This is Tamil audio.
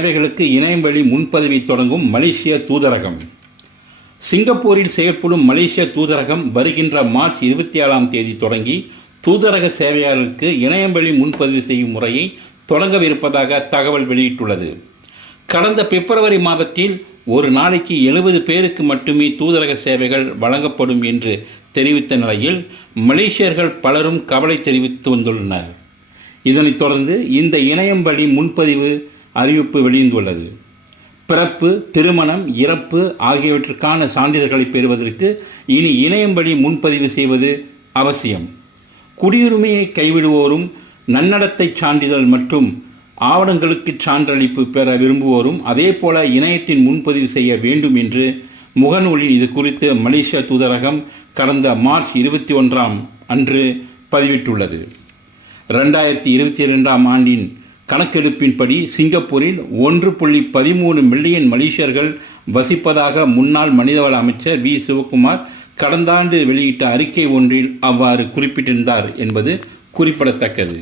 சேவைகளுக்கு இணையவழி முன்பதிவை தொடங்கும் மலேசிய தூதரகம். சிங்கப்பூரில் செயல்படும் மலேசிய தூதரகம் வருகின்ற மார்ச் இருபத்தி ஏழாம் தேதி தொடங்கி தூதரக சேவையாளருக்கு இணையம் வழி முன்பதிவு செய்யும் முறையை தொடங்கவிருப்பதாக தகவல் வெளியிட்டுள்ளது. கடந்த பிப்ரவரி மாதத்தில் ஒரு நாளைக்கு எழுபது பேருக்கு மட்டுமே தூதரக சேவைகள் வழங்கப்படும் என்று தெரிவித்த நிலையில் மலேசியர்கள் பலரும் கவலை தெரிவித்து வந்துள்ளனர். இதனைத் தொடர்ந்து இந்த இணையம் வழி முன்பதிவு அறிவிப்பு வெளியிட்டுள்ளது பிறப்பு திருமணம் இறப்பு ஆகியவற்றுக்கான சான்றிதழ்களை பெறுவதற்கு இனி இணையம் வழி முன்பதிவு செய்வது அவசியம். குடியுரிமையை கைவிடுவோரும் நன்னடத்தை சான்றிதழ் மற்றும் ஆவணங்களுக்கு சான்றளிப்பு பெற விரும்புவோரும் அதேபோல இணையத்தின் முன்பதிவு செய்ய வேண்டும் என்று முகநூலில் இது குறித்து மலேசிய தூதரகம் கடந்த மார்ச் இருபத்தி ஒன்றாம் அன்று பதிவிட்டுள்ளது. ரெண்டாயிரத்தி இருபத்தி இரண்டாம் ஆண்டின் கணக்கெடுப்பின்படி சிங்கப்பூரில் ஒன்று புள்ளி பதிமூணு மில்லியன் மலேசியர்கள் வசிப்பதாக முன்னாள் மனிதவள அமைச்சர் வி. சிவகுமார் கடந்த ஆண்டு வெளியிட்ட அறிக்கை ஒன்றில் அவ்வாறு குறிப்பிட்டிருந்தார் என்பது குறிப்பிடத்தக்கது.